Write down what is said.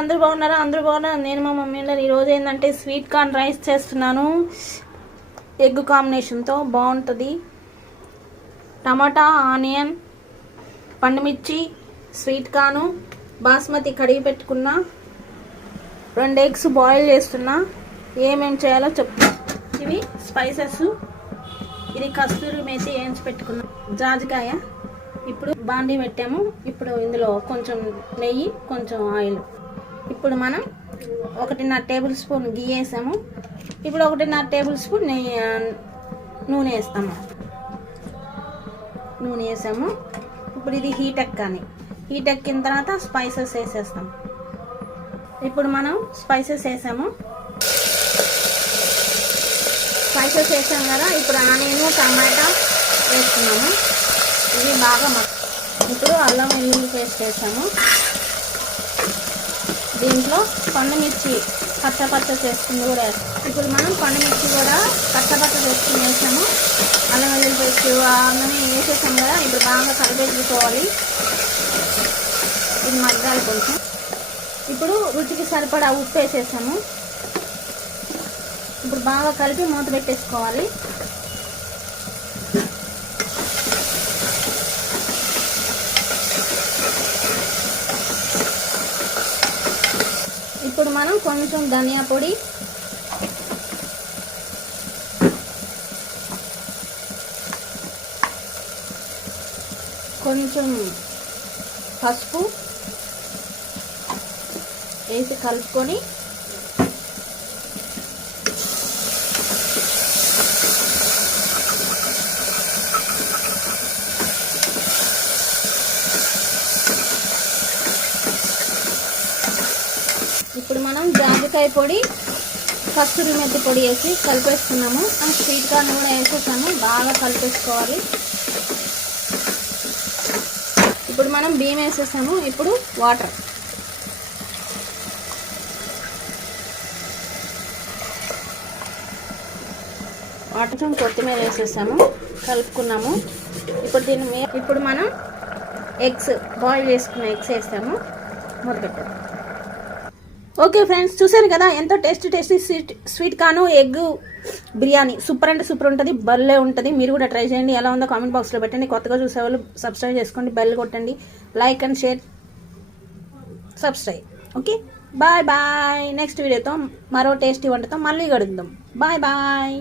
అందరూ బాగున్నారా? అందరూ బాగున్నారా? నేను మా మమ్మీ ఈ ఈరోజు ఏంటంటే స్వీట్ కార్న్ రైస్ చేస్తున్నాను. ఎగ్ కాంబినేషన్తో బాగుంటుంది. టమాటా ఆనియన్ పండుమిర్చి స్వీట్ కార్ను బాస్మతి కడిగి పెట్టుకున్న రెండు ఎగ్స్ బాయిల్ చేస్తున్నా ఏమేం చేయాలో చెప్తా. ఇవి స్పైసెస్ ఇది కస్తూరి మేతి వేయించి పెట్టుకున్నా జాజికాయ. ఇప్పుడు బాండీ పెట్టాము. ఇప్పుడు ఇందులో కొంచెం నెయ్యి కొంచెం ఆయిల్. ఇప్పుడు మనం ఒకటిన్నర టేబుల్ స్పూన్ గీ వేసాము. ఇప్పుడు ఒకటిన్నర టేబుల్ స్పూన్ నెయ్యి నూనె వేస్తాము. నూనె వేసాము. ఇప్పుడు ఇది హీట్ ఎక్కాలి. హీట్ ఎక్కిన తర్వాత స్పైసెస్ వేసేస్తాం. ఇప్పుడు మనం స్పైసెస్ వేసాము. స్పైసెస్ వేసాం కదా ఇప్పుడు ఆనియన్ టమాటా వేస్తున్నాము. ఇవి బాగా ఇప్పుడు అల్లం వెల్లుల్లి పేస్ట్ వేసాము. దీంట్లో పండుమిర్చి పచ్చపచ్చ పచ్చ చేసుకుని కూడా వేస్తాం. ఇప్పుడు మనం పండుమిర్చి కూడా పచ్చపచ్చ చేసుకుని వేసాము. అల్లం వెల్లుల్లి పేస్ట్ అన్నీ వేసేసాం కదా ఇప్పుడు బాగా కలిపేసుకోవాలి ఇది మగ్గాలి కొంచెం. ఇప్పుడు రుచికి సరిపడా ఉప్పు వేసేసాము. ఇప్పుడు బాగా కలిపి మూత పెట్టేసుకోవాలి. ఇప్పుడు మనం కొంచెం ధనియా పొడి కొంచెం పసుపు వేసి కలుపుకొని ఇప్పుడు మనం పొడి కస్తూరి మెత్తి పొడి వేసి కలిపేసుకున్నాము. అండ్ స్వీట్ కార్న్ కూడా వేసేసాము. బాగా కలిపేసుకోవాలి. ఇప్పుడు మనం బియ్యం వేసేసాము. ఇప్పుడు వాటర్. వాటర్ కొత్తిమీర వేసేసాము. కలుపుకున్నాము. ఇప్పుడు దీని ఇప్పుడు మనం ఎగ్స్ బాయిల్ చేసుకున్న ఎగ్స్ వేస్తాము మూత ఓకే ఫ్రెండ్స్ చూసారు కదా ఎంతో tasty tasty sweet sweet corn egg biryani. Super అంటే సూపర్ ఉంటుంది భలే ఉంటుంది. మీరు కూడా ట్రై చేయండి ఎలా ఉందో కామెంట్ బాక్స్లో పెట్టండి. కొత్తగా చూసే వాళ్ళు సబ్స్క్రైబ్ చేసుకోండి బెల్ కొట్టండి like and share subscribe. Okay? Bye bye. Next వీడియోతో మరో టేస్టీ వంటతో మళ్ళీ కడుగుదాం బాయ్ బాయ్.